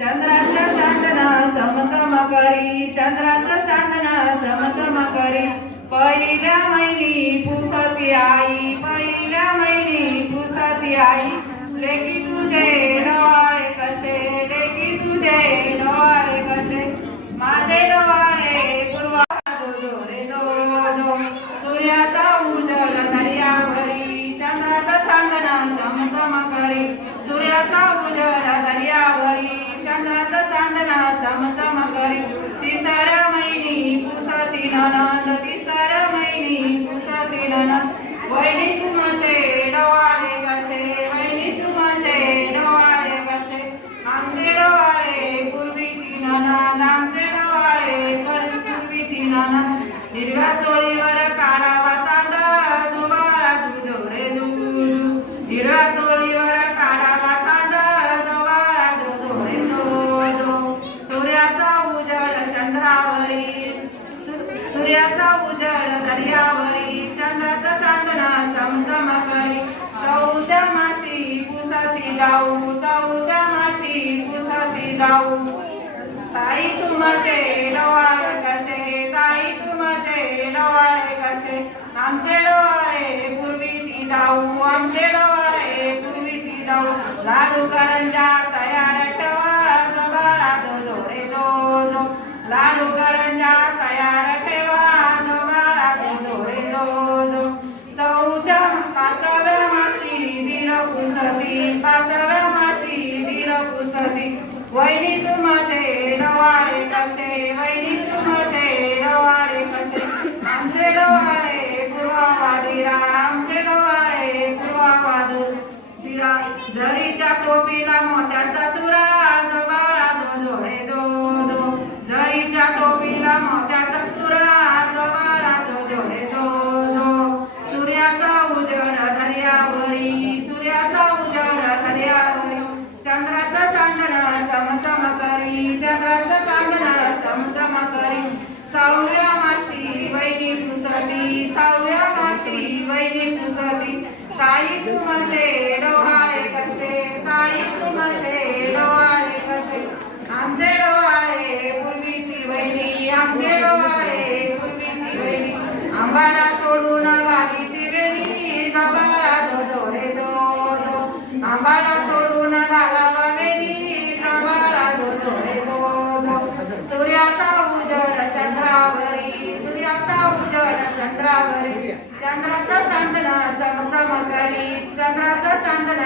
चंद्राचं चांदना चमचम करी, चंद्राचं चांदना चमचम करी. पहिल्या महिनी पुसती आई, पहिल्या महिनी पुसती आई. लेकी तुझे डोळे कसे, लेकी तुझे डोळे कसे. माझे डोळे पूर्वा दो रे दो. सूर्याचा उजळ दर्यावरी, चंद्राचा चांदना चमचम करी. सूर्याचा उजळ दर्यावरी, चंद्राचा चांदना चमचम करी. तिसऱ्या महिनी पुसती ननंद, तिसऱ्या महिनी पुसती ननंद. वहिनी तुमचे डोळे कसे, वहिनी तुमचे डोळे कसे. आमचे डोळे पूर्वीती ननंद, आमचे डोळे पूर्वीती ननंद. हिरव्या चोळीवर काढावा चांदा, जोबाळा तुझो रे दूध. हिरव्या चोळीवर काढावा चांदा, जोबाळा तुझो रे दूध. सूर्याचा उजळ चंद्रावरी, सूर्याचा उजळ दर्यावरी. चंद्राचा चांदना चमचम करी. चौथ्या मासी पुसती जाऊ, चौथ्या मासी पुसती जाऊ. ताई तुमचे डोळे कसे, ताई तुमचे डोळे कसे. आमचे डोळे पूर्वीती जाऊ, आमचे डोळे पूर्वीती जाऊ. लाडू करंजा तयार ठेवा, जोबाळा जो रे जो. लाडू करंजा तयार ठेवा, जोबाळा जो रे जो. चौथ्या पाचव्या माशी दीर पुसती, पाचव्या माशी दीर पुसती. वहिनी तुमचे डोळे कसे, वहिनी तुमचे डोळे कसे. आमचे डोळे पूर्वावादिरा, आमचे डोळे पूर्वावादिरा. झरीच्या टोपीला मोत्याचा तुरा, जोबाळा जो रे जो. झरीच्या टोपीला मोत्याचा तुरा, जोबाळा जो रे जो. सूर्याचा उजळ दर्यावरी, सूर्याचा उजळ दर्यावरी. चंद्राचं चांदना चमचम करी, चंद्राचं चांदना चमचम करी. सहाव्या माशी वहिनी पुसती, सहाव्या माशी वहिनी पुसती. ताई तुमचे डोळे कसे, ताई तुमचे डोळे कसे. आमचे डोळे पूर्वीती वहिनी, आमचे डोळे पूर्वीती वहिनी. आंबाडा सोडून गावी ती वेणी, जोबाळा जो रे जो. आंबाडा सोडून घालावा वेणी, जोबाळा जो रे जो. सूर्याचा उजळ चंद्रावरी, सूर्याचा उजळ चंद्रावरी. चंद्राचा चांदना चमचम करी, चंद्राचा चांदना